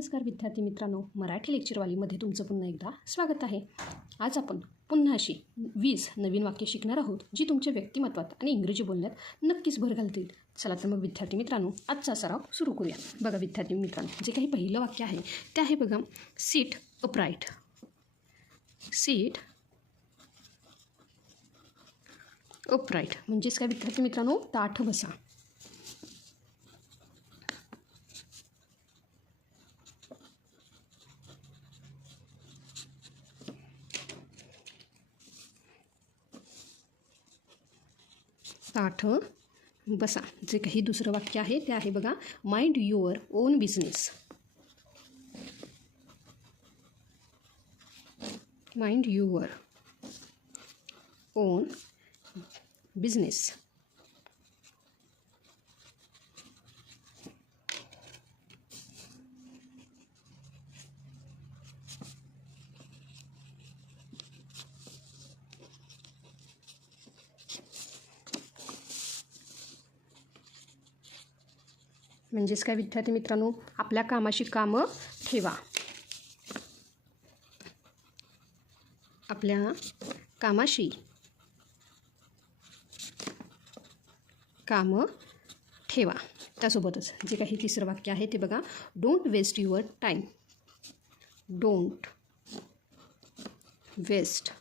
नमस्कार विद्यार्थी मित्रांनो, मराठी लेक्चरवालीमध्ये तुमचं पुन्हा एकदा स्वागत आहे. आज आपण पुन्हा अशी 20 नवीन वाक्य शिकणार आहोत जी तुमच्या व्यक्तिमत्वात आणि इंग्रजी बोलण्यात नक्कीच भर घालतील. चला तर मग विद्यार्थी मित्रांनो, आजचा सराव सुरू करूया. बघा विद्यार्थी मित्रांनो, जे काही पहिलं वाक्य आहे ते आहे बघा, सीट अपराईट. सीट अपराईट म्हणजेच काय विद्यार्थी मित्रांनो, ताठ बसा. ताठ बसा. जे काही दुसरं वाक्य आहे ते आहे बघा, mind your on business. Mind your on business. म्हणजेच काय विद्यार्थी मित्रांनो, आपल्या कामाशी कामं ठेवा. आपल्या कामाशी कामं ठेवा. त्यासोबतच जे काही तिसरं वाक्य आहे ते बघा, don't waste your time. Don't waste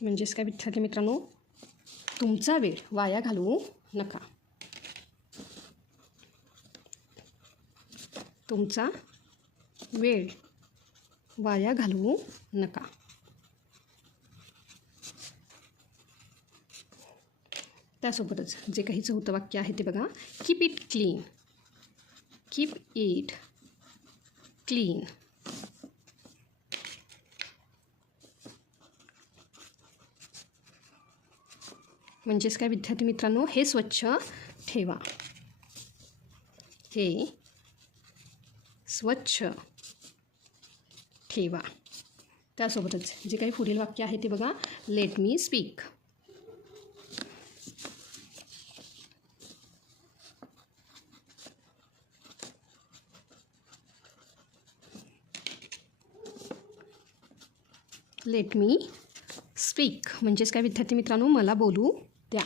म्हणजेच काय विद्यार्थी मित्रांनो, तुमचा वेळ वाया घालवू नका. तुमचा वेळ वाया घालवू नका. त्यासोबतच जे काही चौथं वाक्य आहे ते बघा, keep it clean. Keep it clean. म्हणजेच काय विद्यार्थी मित्रांनो, हे स्वच्छ ठेवा. हे स्वच्छ ठेवा. त्यासोबतच जे काही पुढील वाक्य आहे ते बघा, let me speak. Let me speak म्हणजेच काय विद्यार्थी मित्रांनो, मला बोलू द्या.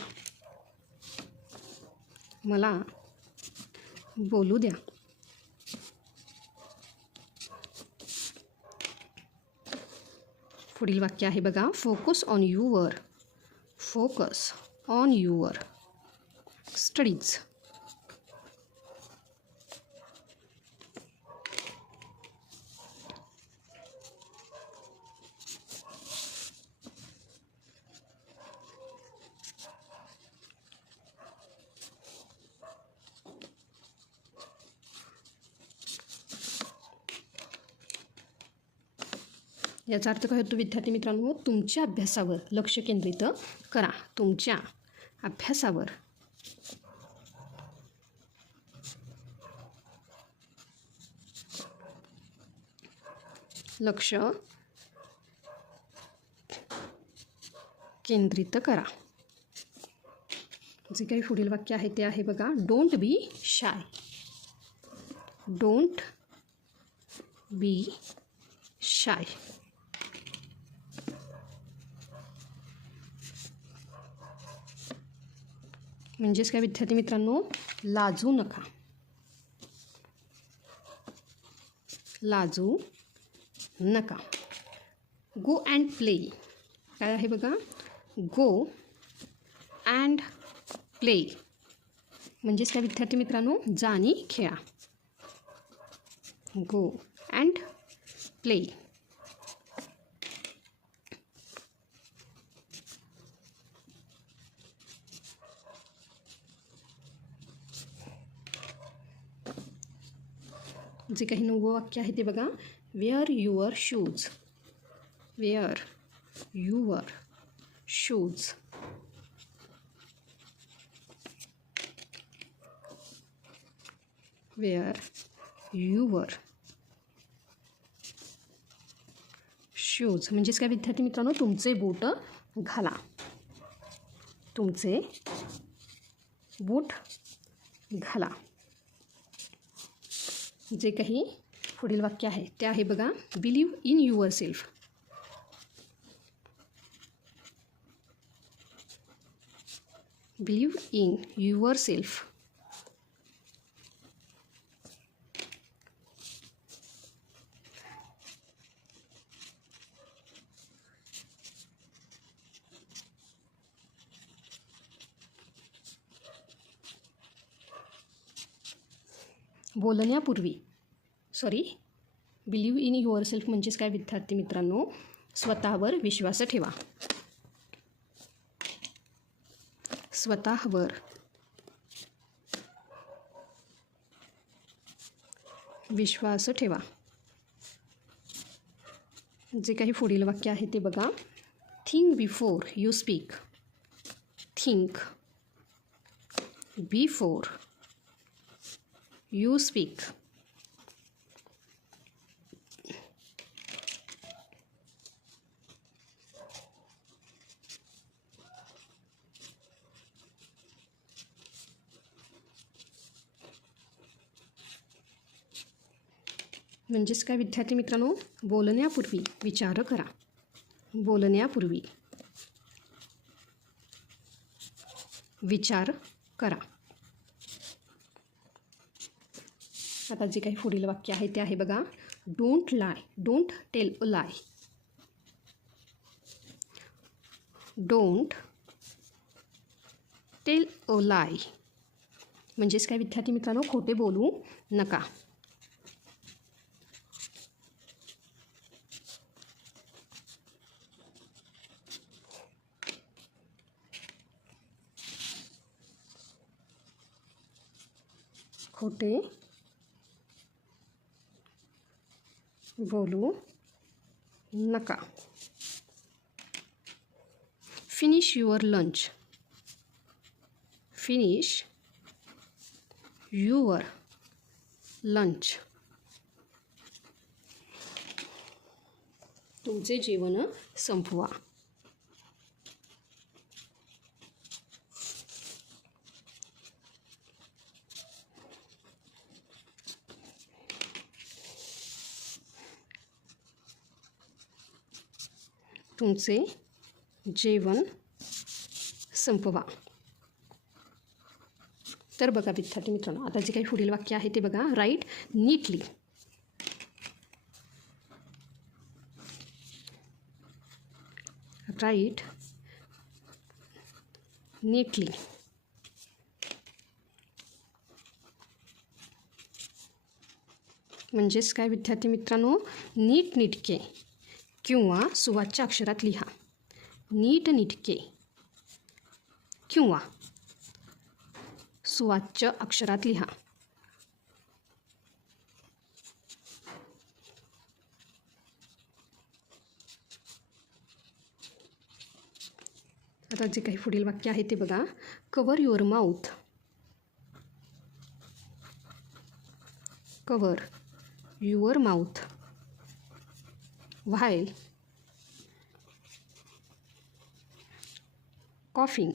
मला बोलू द्या. पुढील वाक्य आहे बघा, focus on your. Focus on your studies. याचा अर्थ काय होतो विद्यार्थी मित्रांनो, तुमच्या अभ्यासावर लक्ष केंद्रित करा. तुमच्या अभ्यासावर लक्ष केंद्रित करा. जे काही पुढील वाक्य आहे ते आहे बघा, don't be shy. Don't be shy. म्हणजेच काय विद्यार्थी मित्रांनो, लाजू नका. लाजू नका. गो अँड प्ले. काय आहे बघा, गो अँड प्ले म्हणजेच काय विद्यार्थी मित्रांनो, जा आणि खेळा. Go and play. जे काही 9वं वाक्य आहे ते बघा, wear your shoes. Wear your shoes. Wear your shoes म्हणजेच काय विद्यार्थी मित्रांनो, तुमचे बूट घाला. तुमचे बूट घाला. जे काही पुढील वाक्य आहे ते आहे बघा, believe in your self. Believe in your self. बोलण्यापूर्वी बिलीव्ह इन युअर सेल्फ म्हणजेच काय विद्यार्थी मित्रांनो, स्वतःवर विश्वास ठेवा. स्वतःवर विश्वास ठेवा. जे काही पुढील वाक्य आहे ते बघा, think before you speak. Think before you speak. म्हणजेच काय विद्यार्थी मित्रांनो, बोलण्यापूर्वी विचार करा. बोलण्यापूर्वी विचार करा. आता जे काही पुढील वाक्य आहे ते आहे बघा, don't lie. Don't tell a lie. Don't tell a lie म्हणजेच काय विद्यार्थी मित्रांनो, खोटे बोलू नका. खोटे बोलू नका. Finish your lunch. Finish your lunch. तुमचे जेवण संपवा. तुमचे जेवण संपवा. तर बघा विद्यार्थी मित्रांनो, आता जे काही पुढील वाक्य आहे ते बघा, राईट नीटली. Right neatly. म्हणजेच काय विद्यार्थी मित्रांनो, नीटनेटके किंवा सुवाच्य अक्षरात लिहा. नीटनेटके किंवा सुवाच्य अक्षरात लिहा. आता जे काही पुढील वाक्य आहे ते बघा, cover your mouth. Cover your mouth while coughing.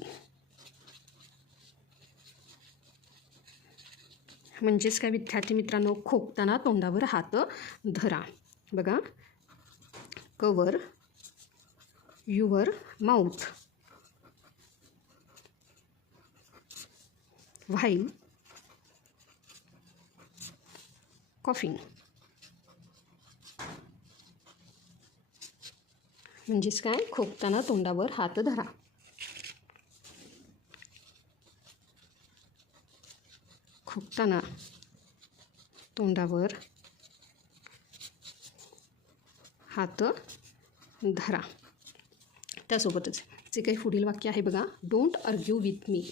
म्हणजेच काय विद्यार्थी मित्रांनो, खोकताना तोंडावर हात धरा. बघा, cover your mouth while coughing. म्हणजेच काय, खोकताना तोंडावर हात धरा. खोकताना तोंडावर हात धरा. त्यासोबतच जे काही पुढील वाक्य आहे बघा, don't argue with me.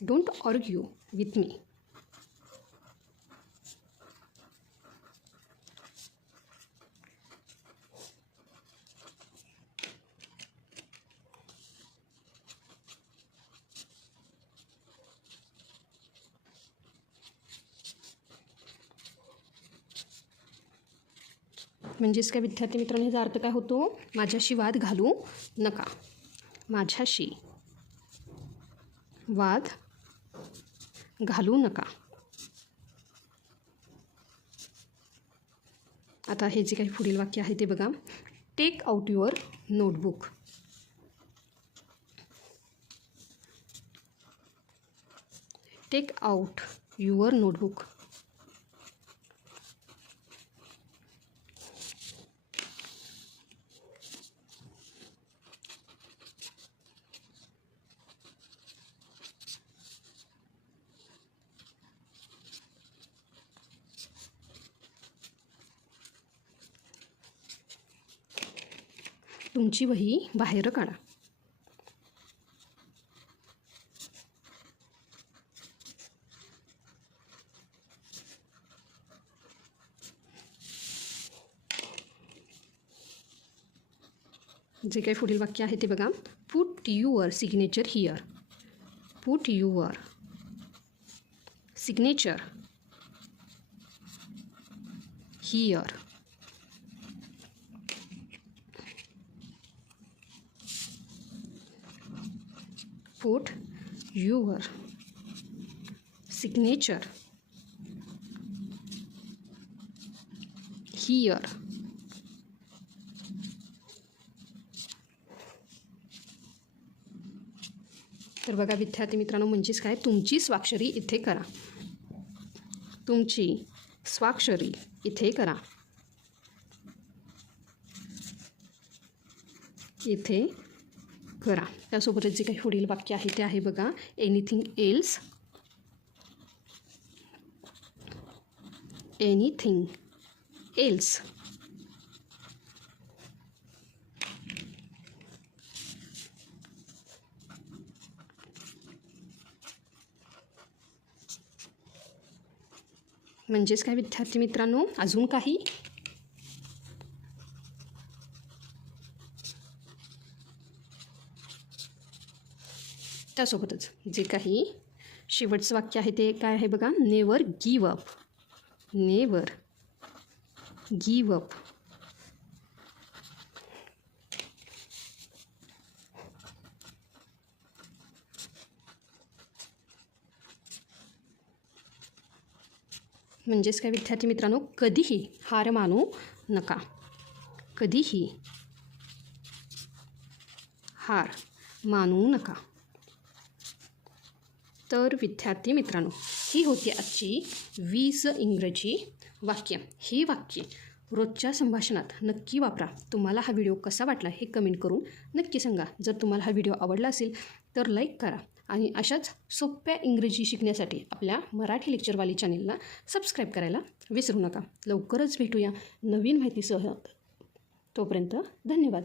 Don't argue with me. म्हणजेच काय विद्यार्थी मित्रांनो, ह्याचा अर्थ काय होतो? माझ्याशी वाद घालू नका. माझ्याशी वाद घालू नका. आता हे जे काही पुढील वाक्य आहे ते बघा. Take out your notebook. Take out your notebook. तुमची वही बाहेर काढा. जे काही पुढील वाक्य आहे ते बघा. Put your signature here. Put your signature here. Put your signature here. तर बघा विद्यार्थी मित्रांनो, म्हणजेच काय? तुमची स्वाक्षरी इथे करा. तुमची स्वाक्षरी इथे करा. इथे करा. त्यासोबतच जे काही पुढील वाक्य आहे ते आहे बघा. Anything else. Anything else. म्हणजेच काय विद्यार्थी मित्रांनो, अजून काही? त्यासोबतच जे काही शेवटचं वाक्य आहे ते काय आहे बघा. Never give up. Never give up. म्हणजेच काय विद्यार्थी मित्रांनो, कधीही हार मानू नका. कधीही हार मानू नका. तर विद्यार्थी मित्रांनो, ही होती आजची 20 इंग्रजी वाक्य. ही वाक्ये रोजच्या संभाषणात नक्की वापरा. तुम्हाला हा व्हिडिओ कसा वाटला हे कमेंट करून नक्की सांगा. जर तुम्हाला हा व्हिडिओ आवडला असेल तर लाईक करा आणि अशाच सोप्या इंग्रजी शिकण्यासाठी आपल्या मराठी लेक्चरवाली चॅनेलला सबस्क्राईब करायला विसरू नका. लवकरच भेटूया नवीन माहितीसह. तोपर्यंत धन्यवाद.